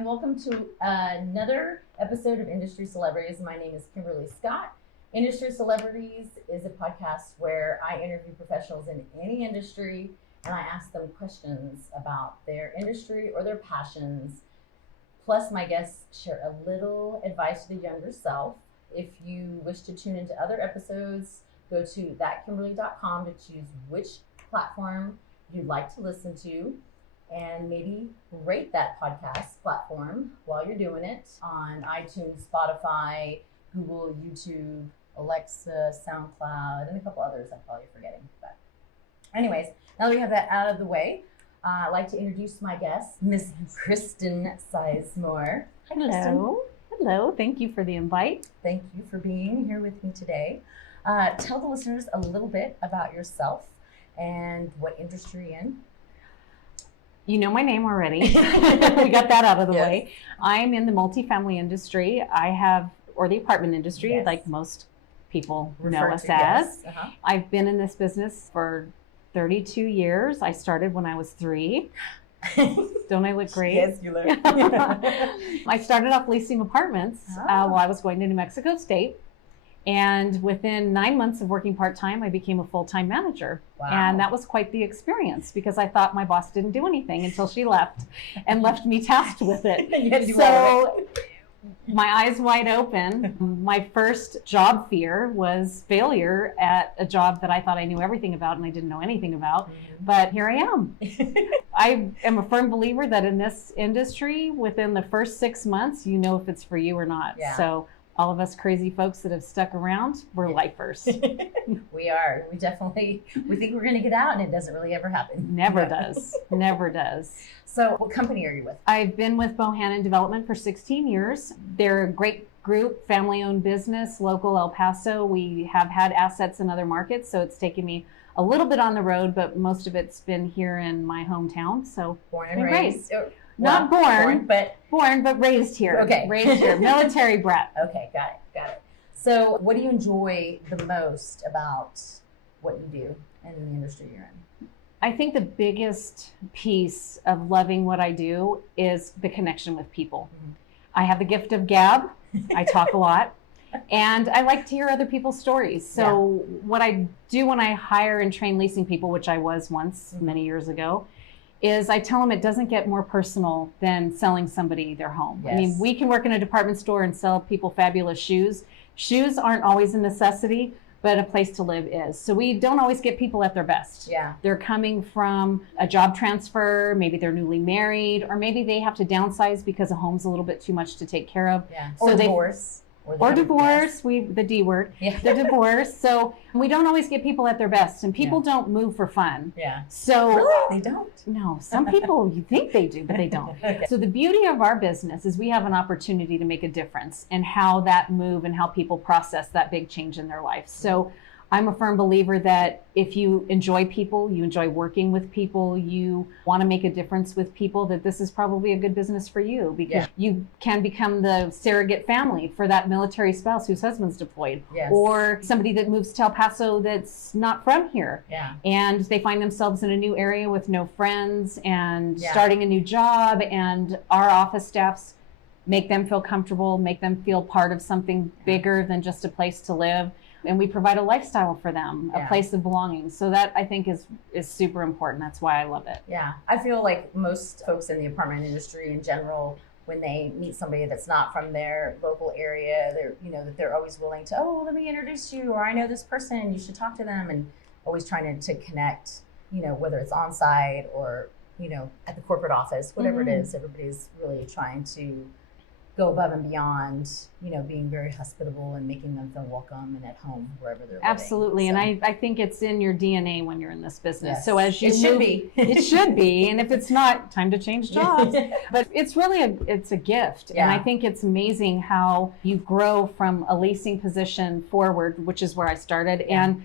and welcome to another episode of Industry Celebrities. My name is Kimberly Scott. Industry Celebrities is a podcast where I interview professionals in any industry and I ask them questions about their industry or their passions. Plus, my guests share a little advice to the younger self. If you wish to tune into other episodes, go to thatkimberly.com to choose which platform you'd like to listen to, and maybe rate that podcast platform while you're doing it on iTunes, Spotify, Google, YouTube, Alexa, SoundCloud, and a couple others I'm probably forgetting. But anyways, now that we have that out of the way, I'd like to introduce my guest, Miss Kristin Sizemore. Hi, Hello. Hello. Thank you for the invite. Thank you for being here with me today. Tell the listeners a little bit about yourself and what industry you're in. You know my name already. We got that out of the way. I'm in the multifamily industry. Or the apartment industry, like most people know us as. I've been in this business for 32 years. I started when I was 3. Don't I look great? Yes, you look. I started off leasing apartments while I was going to New Mexico State. And within 9 months of working part-time, I became a full-time manager. Wow. And that was quite the experience because I thought my boss didn't do anything until she left and left me tasked with it. So my eyes wide open. My first job fear was failure at a job that I thought I knew everything about and I didn't know anything about. But here I am. I am a firm believer that in this industry, within the first 6 months, you know if it's for you or not. Yeah. So all of us crazy folks that have stuck around, we're lifers. We are. We think we're going to get out and it doesn't really ever happen. Never does. Never does. So what company are you with? I've been with Bohannon Development for 16 years. They're a great group, family-owned business, local El Paso. We have had assets in other markets, so it's taken me a little bit on the road, but most of it's been here in my hometown. So born and raised. Not born, but raised here. Okay. Raised here. Military brat. Okay, got it. So what do you enjoy the most about what you do and in the industry you're in? I think the biggest piece of loving what I do is the connection with people. Mm-hmm. I have the gift of gab. I talk a lot. And I like to hear other people's stories. So what I do when I hire and train leasing people, which I was once many years ago, is I tell them it doesn't get more personal than selling somebody their home. Yes. I mean, we can work in a department store and sell people fabulous shoes. Shoes aren't always a necessity, but a place to live is. So we don't always get people at their best. Yeah. They're coming from a job transfer, maybe they're newly married, or maybe they have to downsize because a home's a little bit too much to take care of. Yeah. So or divorce. Or divorce, the D word, the divorce. So we don't always get people at their best, and people don't move for fun. Yeah. So really? They don't? No, some people you think they do, but they don't. Okay. So the beauty of our business is we have an opportunity to make a difference in how that move and how people process that big change in their life. So I'm a firm believer that if you enjoy people, you enjoy working with people, you want to make a difference with people, that this is probably a good business for you because you can become the surrogate family for that military spouse whose husband's deployed, or somebody that moves to El Paso that's not from here. Yeah. And they find themselves in a new area with no friends and starting a new job, and our office staffs make them feel comfortable, make them feel part of something bigger than just a place to live. And we provide a lifestyle for them, a place of belonging. So that I think is super important. That's why I love it. Yeah. I feel like most folks in the apartment industry in general, when they meet somebody that's not from their local area, they're always willing to, let me introduce you, or I know this person, you should talk to them, and always trying to connect, whether it's on site or, at the corporate office, whatever it is, everybody's really trying to go above and beyond, being very hospitable and making them feel welcome and at home wherever they're living. Absolutely. So, and I think it's in your DNA when you're in this business. Yes. So as you it should be. It should be. And if it's not, time to change jobs. But it's really it's a gift. Yeah. And I think it's amazing how you grow from a leasing position forward, which is where I started. And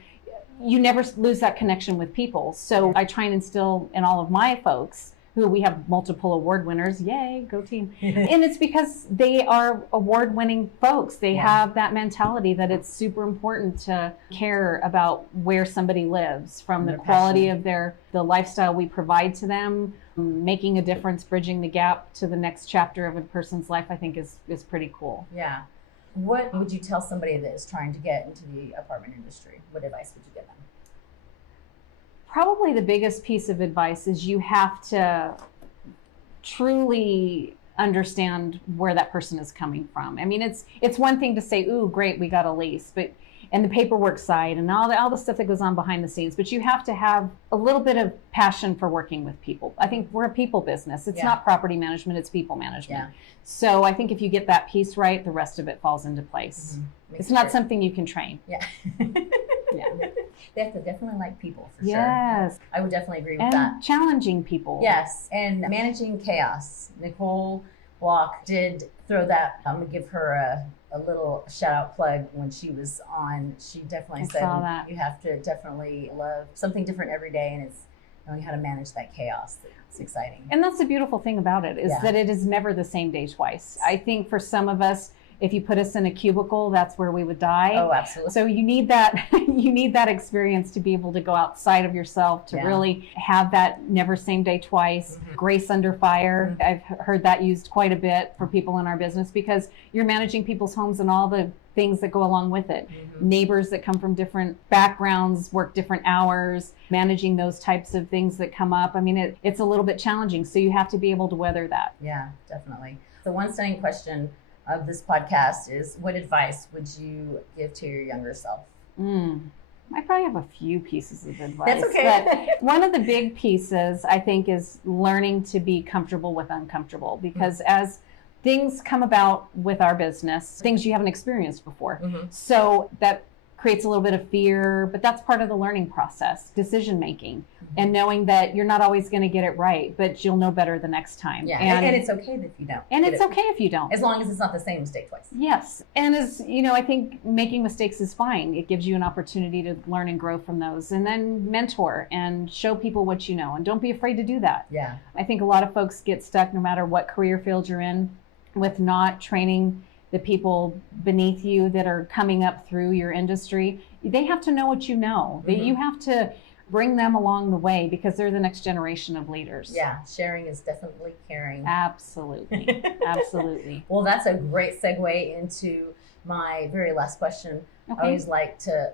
you never lose that connection with people. So I try and instill in all of my folks who we have multiple award winners. Yay, go team. And it's because they are award-winning folks. They have that mentality that it's super important to care about where somebody lives, from the quality of the lifestyle we provide to them, making a difference, bridging the gap to the next chapter of a person's life, I think is pretty cool. Yeah. What would you tell somebody that is trying to get into the apartment industry? What advice would you give them? Probably the biggest piece of advice is you have to truly understand where that person is coming from. I mean, it's one thing to say, "Ooh, great, we got a lease," and the paperwork side and all the stuff that goes on behind the scenes. But you have to have a little bit of passion for working with people. I think we're a people business. It's not property management, it's people management. Yeah. So I think if you get that piece right, the rest of it falls into place. It's not something you can train. Yeah. Yeah. They have to definitely like people, for sure. Yes. I would definitely agree with that. And challenging people. Yes. And managing chaos. Nicole Block did throw that. I'm going to give her a little shout out plug when she was on. She definitely said you have to definitely love something different every day, and it's knowing how to manage that chaos. It's exciting. And that's the beautiful thing about it, is that it is never the same day twice. I think for some of us, if you put us in a cubicle, that's where we would die. Oh, absolutely. So you need that experience to be able to go outside of yourself, to really have that never same day twice, grace under fire. I've heard that used quite a bit for people in our business, because you're managing people's homes and all the things that go along with it. Neighbors that come from different backgrounds, work different hours, managing those types of things that come up. I mean, it's a little bit challenging, so you have to be able to weather that. Yeah, definitely. The one stunning question of this podcast is, what advice would you give to your younger self? I probably have a few pieces of advice. That's okay. But one of the big pieces, I think, is learning to be comfortable with uncomfortable, because as things come about with our business, things you haven't experienced before. So that creates a little bit of fear, but that's part of the learning process, decision making, and knowing that you're not always going to get it right, but you'll know better the next time. Yeah, and it's okay if you don't. And it's okay if you don't. As long as it's not the same mistake twice. Yes. And as you know, I think making mistakes is fine. It gives you an opportunity to learn and grow from those, and then mentor and show people what you know, and don't be afraid to do that. Yeah. I think a lot of folks get stuck, no matter what career field you're in, with not training the people beneath you that are coming up through your industry. They have to know what you know. You have to bring them along the way, because they're the next generation of leaders. Yeah, sharing is definitely caring. Absolutely. Absolutely. Well, that's a great segue into my very last question. Okay. I always like to,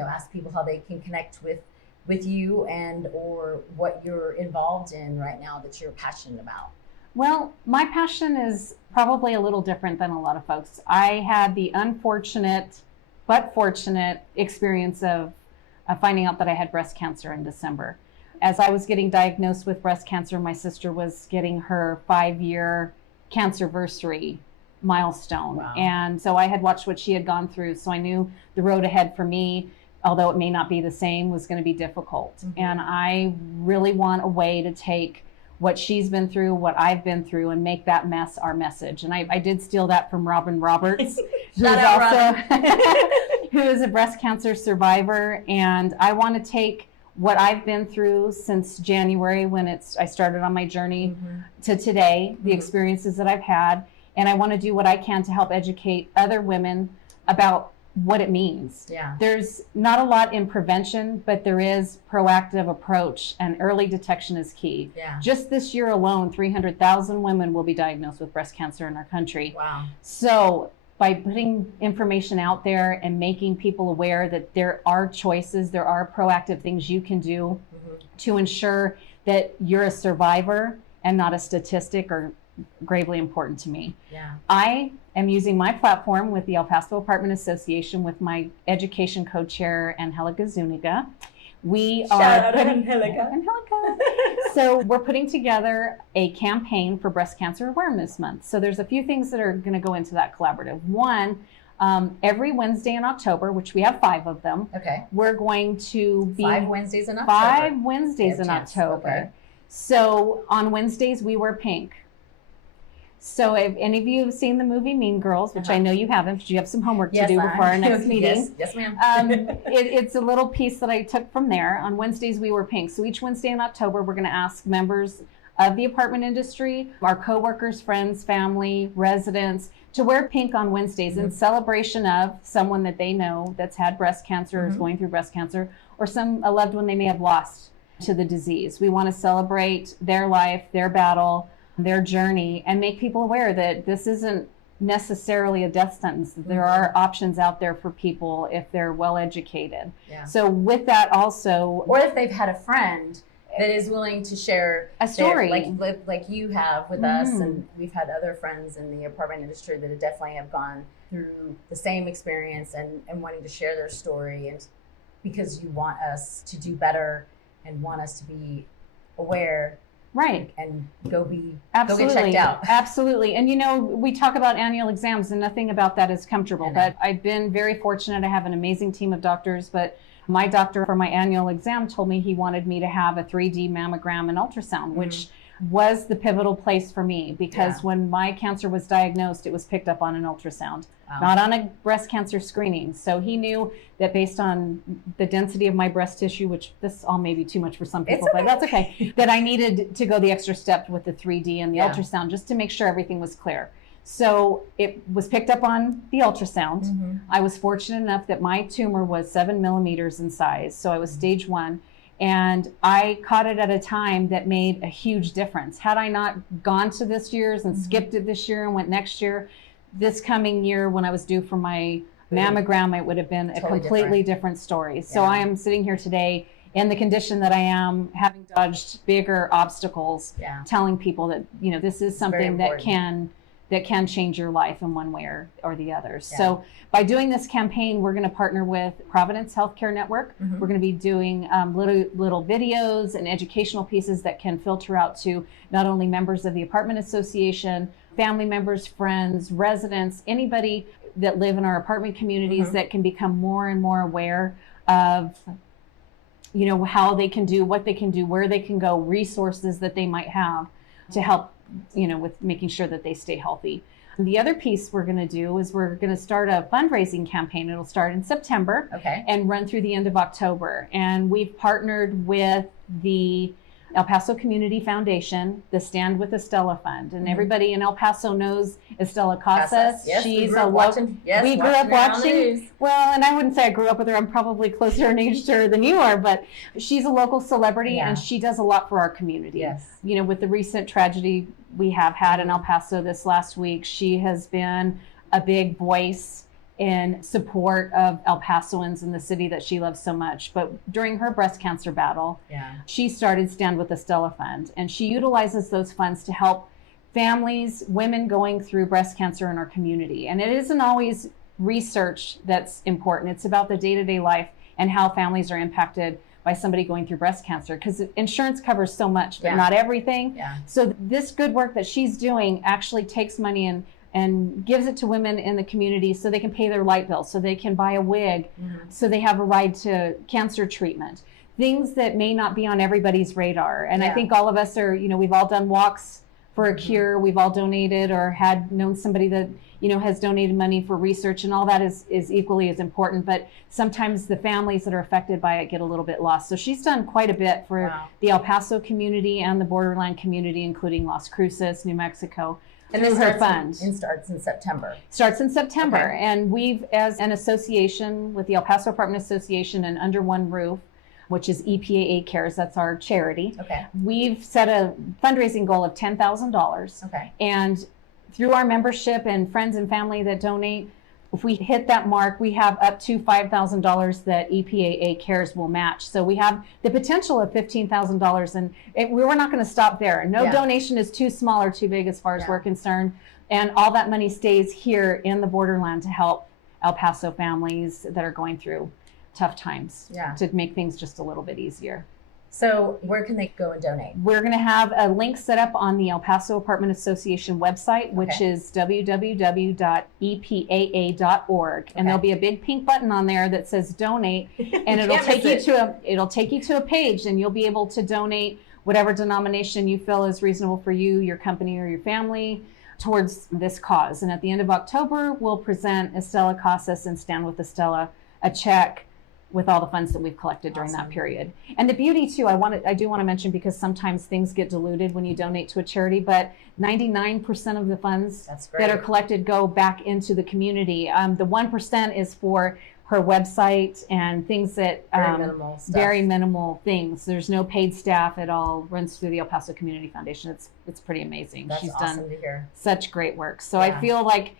ask people how they can connect with you, and or what you're involved in right now that you're passionate about. Well, my passion is probably a little different than a lot of folks. I had the unfortunate but fortunate experience of finding out that I had breast cancer in December. As I was getting diagnosed with breast cancer, my sister was getting her 5-year cancerversary milestone. Wow. And so I had watched what she had gone through. So I knew the road ahead for me, although it may not be the same, was going to be difficult. And I really want a way to take what she's been through, what I've been through, and make that mess our message. And I did steal that from Robin Roberts, who is a breast cancer survivor. And I want to take what I've been through since January, when I started on my journey, to today, the experiences that I've had. And I want to do what I can to help educate other women about what it means. Yeah. There's not a lot in prevention, but there is proactive approach, and early detection is key. Yeah. Just this year alone, 300,000 women will be diagnosed with breast cancer in our country. Wow. So by putting information out there and making people aware that there are choices, there are proactive things you can do to ensure that you're a survivor and not a statistic, are gravely important to me. Yeah. I am using my platform with the El Paso Apartment Association with my education co-chair, Angelica Zuniga. We are putting So we're putting together a campaign for Breast Cancer Awareness Month. So there's a few things that are going to go into that collaborative. One, every Wednesday in October, which we have 5 of them. Okay. We're going to be 5 Wednesdays in October. 5 Wednesdays in October. Okay. So on Wednesdays we wear pink. So if any of you have seen the movie Mean Girls, which I know you haven't, but you have some homework to do before our next meeting. Yes, ma'am. It's a little piece that I took from there. On Wednesdays, we wear pink. So each Wednesday in October, we're going to ask members of the apartment industry, our coworkers, friends, family, residents, to wear pink on Wednesdays in celebration of someone that they know that's had breast cancer or is going through breast cancer, or a loved one they may have lost to the disease. We want to celebrate their life, their battle, their journey, and make people aware that this isn't necessarily a death sentence. There are options out there for people if they're well educated. So with that also, or if they've had a friend that is willing to share a story like you have with us, and we've had other friends in the apartment industry that definitely have gone through the same experience and wanting to share their story, and because you want us to do better and want us to be aware, right, and go get checked out. Absolutely. And we talk about annual exams, and nothing about that is comfortable, but I've been very fortunate. I have an amazing team of doctors, but my doctor for my annual exam told me he wanted me to have a 3D mammogram and ultrasound, which was the pivotal place for me, because when my cancer was diagnosed, it was picked up on an ultrasound, not on a breast cancer screening. So he knew that based on the density of my breast tissue, which this all may be too much for some people, but that's okay, that I needed to go the extra step with the 3D and the ultrasound just to make sure everything was clear. So it was picked up on the ultrasound. I was fortunate enough that my tumor was 7 millimeters in size. So I was stage 1. And I caught it at a time that made a huge difference. Had I not gone to this year's and skipped it this year and went next year, this coming year when I was due for my mammogram, it would have been a completely different story. So I am sitting here today in the condition that I am, having dodged bigger obstacles, telling people that, this is something that can change your life in one way or the other. So by doing this campaign, we're going to partner with Providence Healthcare Network. We're going to be doing little videos and educational pieces that can filter out to not only members of the apartment association, family members, friends, residents, anybody that live in our apartment communities that can become more and more aware of how they can do, what they can do, where they can go, resources that they might have to help with making sure that they stay healthy. And the other piece we're going to do is we're going to start a fundraising campaign. It'll start in September and run through the end of October. And we've partnered with the El Paso Community Foundation, the Stand with Estella Fund. And everybody in El Paso knows Estella Casas. Yes, she's we grew up watching. Yes, we grew up watching. Well, and I wouldn't say I grew up with her. I'm probably closer in age to her than you are, but she's a local celebrity and she does a lot for our community. Yes. With the recent tragedy we have had in El Paso this last week, she has been a big voice in support of El Pasoans in the city that she loves so much. But during her breast cancer battle, she started Stand with Estella Fund, and she utilizes those funds to help families, women going through breast cancer in our community. And it isn't always research that's important. It's about the day-to-day life and how families are impacted by somebody going through breast cancer, because insurance covers so much, but not everything. So this good work that she's doing actually takes money and gives it to women in the community so they can pay their light bill, so they can buy a wig, so they have a ride to cancer treatment. Things that may not be on everybody's radar. And I think all of us are, we've all done walks for a cure. We've all donated or had known somebody that, has donated money for research, and all that is equally as important. But sometimes the families that are affected by it get a little bit lost. So she's done quite a bit for the El Paso community and the borderland community, including Las Cruces, New Mexico. And this starts in September. Starts in September. And we've, as an association with the El Paso Apartment Association and Under One Roof, which is EPAA Cares, that's our charity. We've set a fundraising goal of $10,000. And through our membership and friends and family that donate, if we hit that mark, we have up to $5,000 that EPAA Cares will match. So we have the potential of $15,000, and we're not going to stop there. No donation is too small or too big as far as we're concerned. And all that money stays here in the borderland to help El Paso families that are going through tough times to make things just a little bit easier. So where can they go and donate? We're going to have a link set up on the El Paso Apartment Association website, which is www.epaa.org. And there'll be a big pink button on there that says donate, and it'll take you to a page, and you'll be able to donate whatever denomination you feel is reasonable for you, your company, or your family towards this cause. And at the end of October, we'll present Estella Casas and Stand with Estella a check with all the funds that we've collected during that Awesome. period. And the beauty too, I do want to mention, because sometimes things get diluted when you donate to a charity, but 99% of the funds That's great. that are collected go back into the community. The 1% is for her website and things that Very minimal stuff. very minimal things. There's no paid staff at all. Runs through the El Paso Community Foundation. It's pretty amazing. That's She's awesome done to hear. such great work. So Yeah. I feel like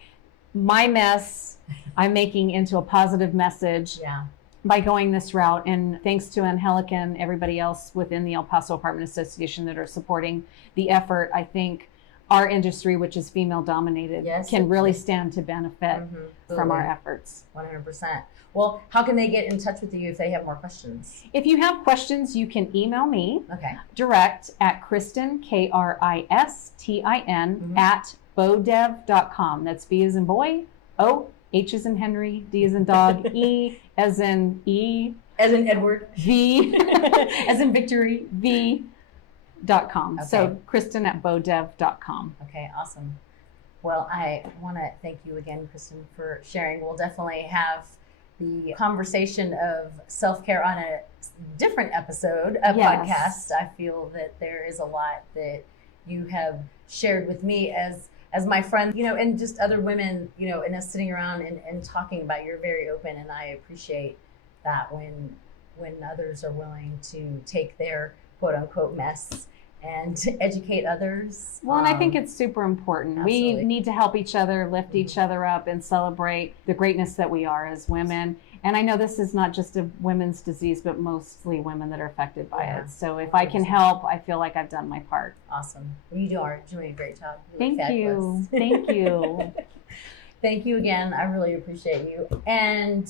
my mess I'm making into a positive message Yeah. by going this route. And thanks to Angelica and everybody else within the El Paso Apartment Association that are supporting the effort, I think our industry, which is female dominated, Yes. can really stand to benefit Mhm. from our Absolutely. efforts. 100%. Well, how can they get in touch with you if they have more questions? If you have questions, you can email me Okay. direct at Kristin, Kristin, Mhm. at bodev.com. That's B as in boy, O, H as in Henry, D as in dog, E as in E, As in Edward. V as in victory, V.com. So Okay. Kristin at bodev.com. Okay, awesome. Well, I want to thank you again, Kristin, for sharing. We'll definitely have the conversation of self-care on a different episode, a Yes. podcast. I feel that there is a lot that you have shared with me as my friend, and just other women, and us sitting around and talking about. You're very open, and I appreciate that when others are willing to take their quote unquote mess and educate others. Well, and I think it's super important. We absolutely. need to help each other, lift each other up, and celebrate the greatness that we are as women. And I know this is not just a women's disease, but mostly women that are affected by Yeah. it. So if I can help, I feel like I've done my part. Awesome. Well, you are doing a great job. You look Thank you. fabulous. Thank you. Thank you again. I really appreciate you. And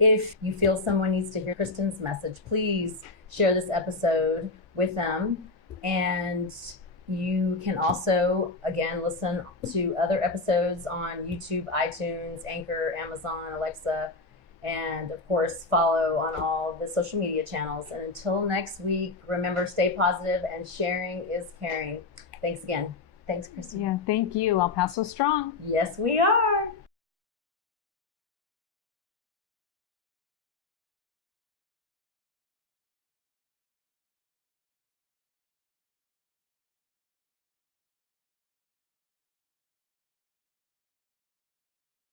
if you feel someone needs to hear Kristin's message, please share this episode with them. And you can also, again, listen to other episodes on YouTube, iTunes, Anchor, Amazon, Alexa, and of course, follow on all the social media channels. And until next week, remember, stay positive and sharing is caring. Thanks again. Thanks, Kristin. Yeah, thank you. El Paso strong. Yes, we are.